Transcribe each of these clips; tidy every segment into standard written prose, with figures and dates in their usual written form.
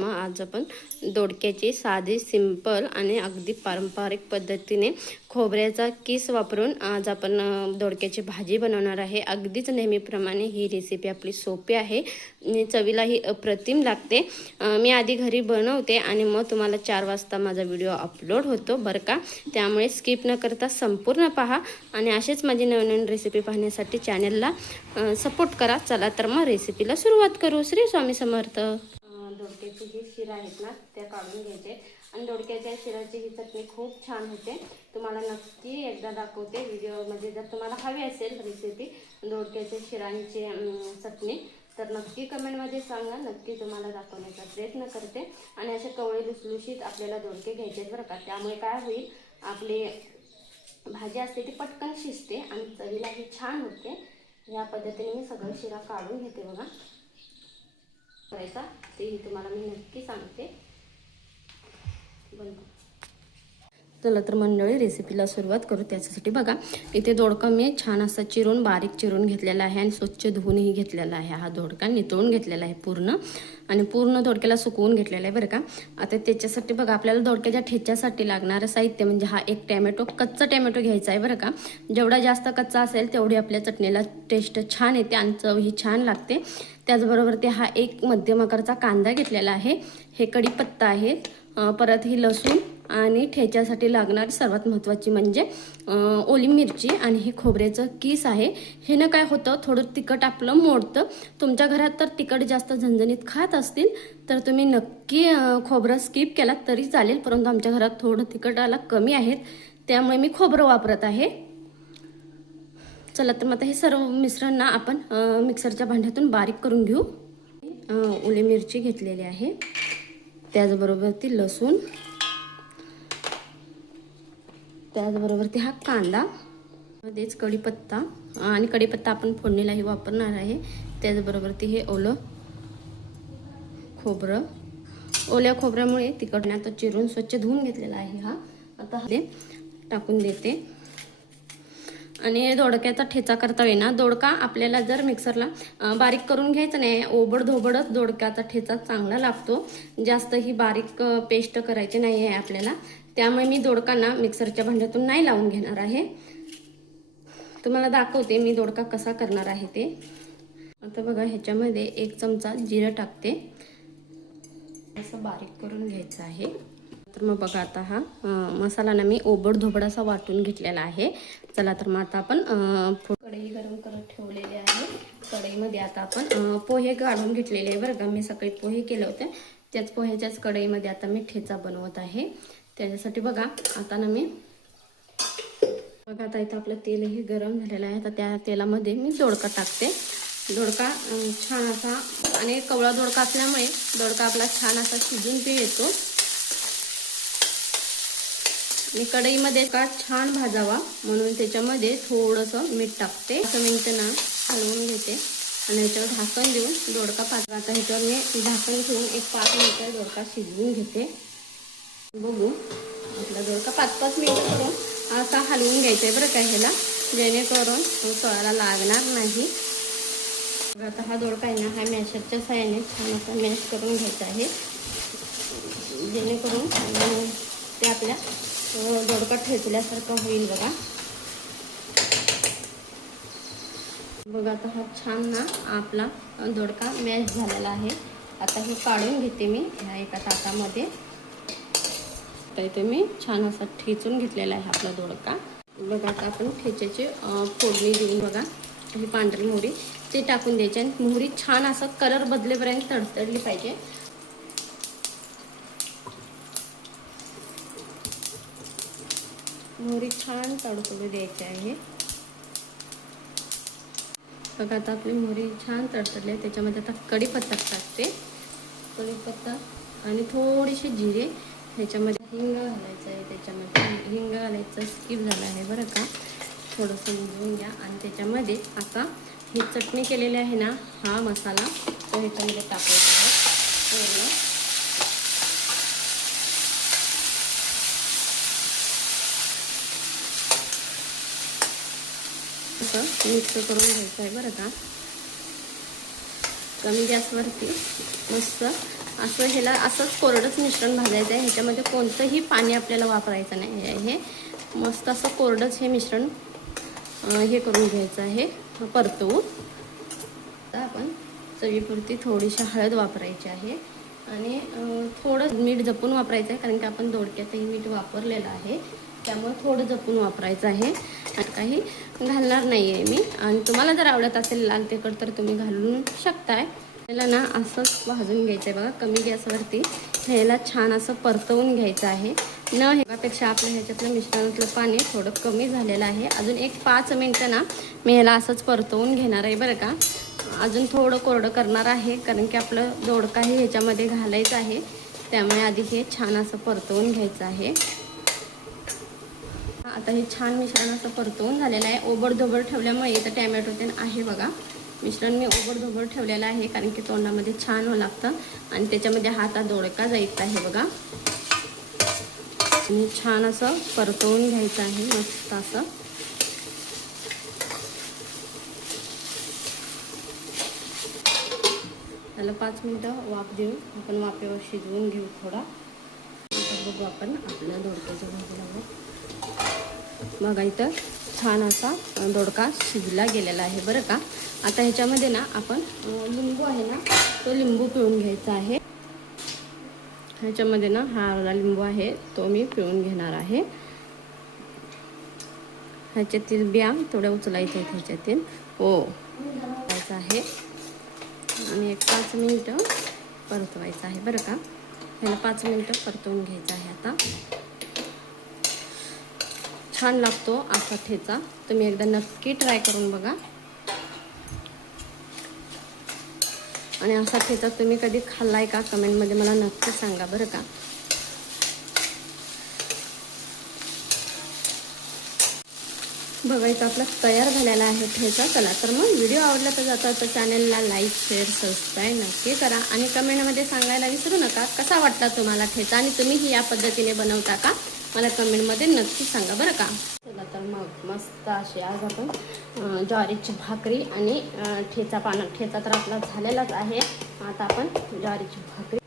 मग आज आपण दोडक्याची साधी सिंपल आणि अगदी पारंपरिक पद्धतीने खोबऱ्याचा किस वापरून आज आपण दोडक्याची भाजी बनवणार आहे। अगदीच नेहमीप्रमाणे ही रेसिपी आपली सोपी आहे आणि चवीलाही अप्रतिम लागते। मी आधी घरी बनवते आणि मग तुम्हाला 4 वाजता माझा व्हिडिओ अपलोड होतो बरं का, त्यामुळे स्किप न करता संपूर्ण पहा आणि असेच माझी नवीन रेसिपी पाहण्यासाठी चॅनलला सपोर्ट करा। चला तर मग रेसिपीला सुरुवात करू। श्री स्वामी समर्थ। दोडक्याची जी शिरा आहेत ना त्या काढून घ्यायचे आणि दोडक्याच्या शिराची ही चटणी खूप छान होते। तुम्हाला नक्की एकदा दाखवते व्हिडिओमध्ये। जर तुम्हाला हवी असेल रेसिपी दोडक्याच्या शिरांची चटणी तर नक्की कमेंटमध्ये सांगा, नक्की तुम्हाला दाखवण्याचा प्रयत्न करते। आणि असे कवळे लुसलुशीत आपल्याला दोडके घ्यायचे बरं का, त्यामुळे काय होईल आपली भाजी असते ती पटकन शिजते आणि चवीलाही छान होते। या पद्धतीने मी सगळं शिरा काढून घेते बघा। करायचा तेही तुम्हाला मी नक्की सांगते। चला तर मंडळी रेसिपीला सुरुवात करू। त्याच्यासाठी बघा इथे दोडका मी छान असा चिरून बारीक चिरून घेतलेला आहे आणि स्वच्छ धुवूनही घेतलेला आहे। हा दोडका नितळून घेतलेला आहे पूर्ण आणि पूर्ण दोडक्याला सुकवून घेतलेला आहे बरं का। आता त्याच्यासाठी बघा आपल्याला दोडक्याच्या ठेच्यासाठी लागणारं साहित्य म्हणजे हा एक टोमॅटो, कच्चा टोमॅटो घ्यायचा आहे बरं का। जेवढा जास्त कच्चा असेल तेवढी आपल्या चटणीला टेस्ट छान येते आणि चव ही छान लागते। त्याचबरोबर ते हा एक मध्यम आकाराचा कांदा घेतलेला आहे, हे कढीपत्ता आहे, परत ही लसूण आणि ठेच्यासाठी लागणारी सर्वात महत्त्वाची म्हणजे ओली मिरची आणि हे खोबऱ्याचं किस आहे। हे न काय होतं थोडं तिखट आपलं मोडतं। तुमच्या घरात तर तिखट जास्त झणझणीत खात असतील तर तुम्ही नक्की खोबरं स्किप केला तरी चालेल, परंतु आमच्या घरात थोडं तिखटाला कमी आहेत त्यामुळे मी खोबरं वापरत आहे। चला तर मग आता हे सर्व मिश्रण ना आपण मिक्सरच्या भांड्यातून बारीक करून घेऊ। ओली मिरची घेतलेली आहे, त्याचबरोबर ती लसूण, त्याचबरोबर ते हा कांदा, मध्येच कढीपत्ता आणि कढीपत्ता आपण फोडणीलाही वापरणार आहे। त्याचबरोबर ते हे ओलं खोबरं, ओल्या खोबऱ्यामुळे तिखटने आता चिरून स्वच्छ धुवून घेतलेला आहे हा। आता हे टाकून देते आणि दोडक्याचा ठेचा करता येईना। दोडका आपल्याला जर मिक्सरला बारीक करून घ्यायचा नाही, ओबड धोबडच दोडक्याचा ठेचा चांगला लागतो, जास्त ही बारीक पेस्ट करायची नाही आहे आपल्याला। त्यामुळे मी दोडकांना मिक्सरच्या भांड्यातून नाही लावून घेणार आहे। तुम्हाला दाखवते मी दोडका कसा करणार आहे ते। आता बघा ह्याच्यामध्ये 1 चमचा जिरं टाकते, असं बारीक करून घ्यायचं आहे। तर मग बघा आता हा मसाला ना मी ओबड धोबड असा वाटून घेतलेला आहे। चला तर मग आता आपण कढई गरम करत ठेवलेली आहे। कढईमध्ये आता आपण पोहे काढून घेतलेले आहे बरं का। मी सकाळी पोहे केले होते, त्याच पोह्याच्याच कढईमध्ये आता मी ठेचा बनवत आहे। त्याच्यासाठी बघा आता ना मी बघा आता इथं आपलं तेलही गरम झालेलं आहे। आता त्या तेलामध्ये मी दोडका टाकते। दोडका छान असा आणि कवळा दोडका असल्यामुळे दोडका आपला छान असा शिजून बी येतो। मी कढईमध्ये का छान भाजावा म्हणून त्याच्यामध्ये थोडंसं मीठ टाकते। 5 मिनिटं ना हलवून घेते आणि ह्याच्यावर झाकण देऊन दोडका पाच आता ह्याच्यावर मी झाकण ठेवून एक 5 मिनिटं दोडका शिजवून घेते। बघू आपला दोडका 5-5 मिनिटं करून असा हलवून घ्यायचा आहे बरं का ह्याला, जेणेकरून तो तळाला लागणार नाही। आता हा दोडका आहे ना हा मॅशरच्या साहाय्याने छान असा मॅश करून घ्यायचा आहे, जेणेकरून ते आपल्या दोडका ठेचल्यासारखं होईल बघा। बघा आता हा छान ना आपला दोडका मॅश झालेला आहे। आता हे काढून घेते मी ह्या एका ताटामध्ये। तर इथे मी छान असा ठेचून घेतलेला आहे आपला दोडका। बघा आता आपण ठेच्याची फोडणी देऊन बघा ही पांढरी मोहरी ते टाकून द्यायची आणि मोहरी छान असा कलर बदलेपर्यंत तडतडली पाहिजे। मोहरी छान तडतडू द्यायची आहे। बघा आता आपली मोहरी छान तडतडली आहे, त्याच्यामध्ये आता कढीपत्ता टाकते। कढीपत्ता आणि थोडीशी जिरे, ह्याच्यामध्ये हिंग घालायचं आहे। त्याच्यामध्ये हिंग घालायचं स्किप झालं आहे बरं का, थोडंसं मिळवून घ्या आणि त्याच्यामध्ये आता ही चटणी केलेली आहे ना हा मसाला तो ह्याच्यामध्ये टाकायचा आहे पूर्ण। मिक्स करून घ्यायचं आहे बरं का। कमी गॅसवरती मस्त असं ह्याला असंच कोरडंच मिश्रण भाजायचं आहे. ह्याच्यामध्ये कोणतंही पाणी आपल्याला वापरायचं नाही आहे. हे मस्त असं कोरडंच हे मिश्रण हे करून घ्यायचं आहे परतवून. आता आपण चवीपुरती थोडीशी हळद वापरायची आहे आणि थोडं मीठ जपून वापरायचं आहे, कारण की आपण दोडक्यातही मीठ वापरलेलं आहे, त्यामुळे थोडं जपून वापरायचं आहे. आणि काही घालणार नाही आहे मी. आणि तुम्हाला जर आवडत असेल लाल तिखट तर तुम्ही घालून शकताय. याला ना असंच भाजून घ्यायचं आहे बघा, कमी गॅसवरती ह्याला छान असं परतवून घ्यायचं आहे. न ह्यापेक्षा आपल्या ह्याच्यातलं मिश्रणातलं पाणी थोडं कमी झालेलं आहे. अजून एक 5 मिनटं ना मी ह्याला असंच परतवून घेणार आहे बरं का. अजून थोडं कोरडं करणार आहे, कारण की आपलं दोडकाही ह्याच्यामध्ये घालायचं आहे, त्यामुळे आधी हे छान असं परतवून घ्यायचं आहे. आता हे छान मिश्रण असं परतवून झालेलं आहे. ओबडधोबड ठेवल्यामुळे इथं टॅमॅटो ते आहे बघा. मिश्रण मी ओबडधोबड ठेवलेलं आहे, कारण की तोंडामध्ये छान हो लागतं आणि त्याच्यामध्ये हा आता दोडका जायचा आहे बघा. आणि छान असं परतवून घ्यायचं आहे मस्त असं. त्याला 5 मिनटं वाफ देऊन आपण वाफेवर शिजवून घेऊ थोडा. आता बघू आपण आपल्या दोडक्याच्या भाजीला. बघा इथं छान असा दोडका शिजला गेलेला आहे बरं का. आता ह्याच्यामध्ये ना आपण लिंबू आहे ना, तो लिंबू पिळून घ्यायचा आहे. ह्याच्यामध्ये ना हा अर्धा लिंबू आहे, तो मी पिळून घेणार आहे. ह्याच्यातील बिया थोड्या उचलायच्या आहेत ह्याच्यातील घ्यायचं आहे आणि एक 5 मिनटं परतवायचं आहे बरं का. ह्याला 5 मिनटं परतवून घ्यायचं आहे. आता छान लागतो असा ठेचा, तुम्ही एकदा नक्की ट्राय करून बघा. आणि असा ठेचा तुम्ही कधी खाल्लाय का कमेंटमध्ये मला नक्की सांगा बरं का. बघायचं आपला तयार झालेला आहे ठेचा. चला तर मग व्हिडिओ आवडला तर जाता तर चॅनलला लाईक शेअर सबस्क्राईब नक्की करा आणि कमेंटमध्ये सांगायला विसरू नका कसा वाटला तुम्हाला ठेचा आणि तुम्हीही या पद्धतीने बनवता का, मला कमेंटमध्ये नक्की सांगा बरं का. चला तर मग मस्त अशी आज आपण ज्वारीची भाकरी आणि ठेचा तर आपला झालेलाच आहे. आता आपण ज्वारीची भाकरी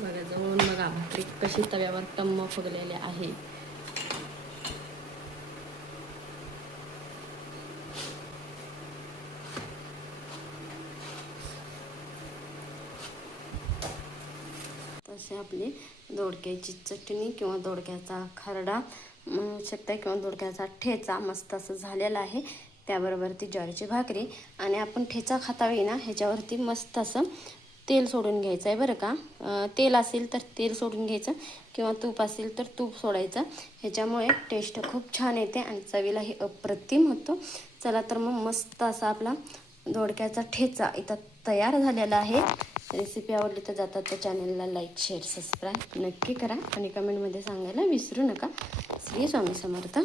बघा जवळून बघा भाकरी कशी तव्यावर टम्म फुगलेले आहे. तसे आपली दोडक्याची चटणी किंवा दोडक्याचा खरडा म्हणू शकता किंवा दोडक्याचा ठेचा मस्त असं झालेला आहे. त्याबरोबर ती ज्वारीची भाकरी आणि आपण ठेचा खातावेळी ना ह्याच्यावरती मस्त असं तेल सोडून घ्यायचं आहे बरं का. तेल असेल तर तेल सोडून घ्यायचं किंवा तूप असेल तर तूप सोडायचं. ह्याच्यामुळे टेस्ट खूप छान येते आणि चवीलाही अप्रतिम होतो. चला तर मग मस्त असा आपला दोडक्याचा ठेचा इथं तयार झालेला आहे. रेसिपी आवडली तर जातात तर चॅनलला लाईक शेअर सबस्क्राईब नक्की करा आणि कमेंटमध्ये सांगायला विसरू नका. श्री स्वामी समर्थ.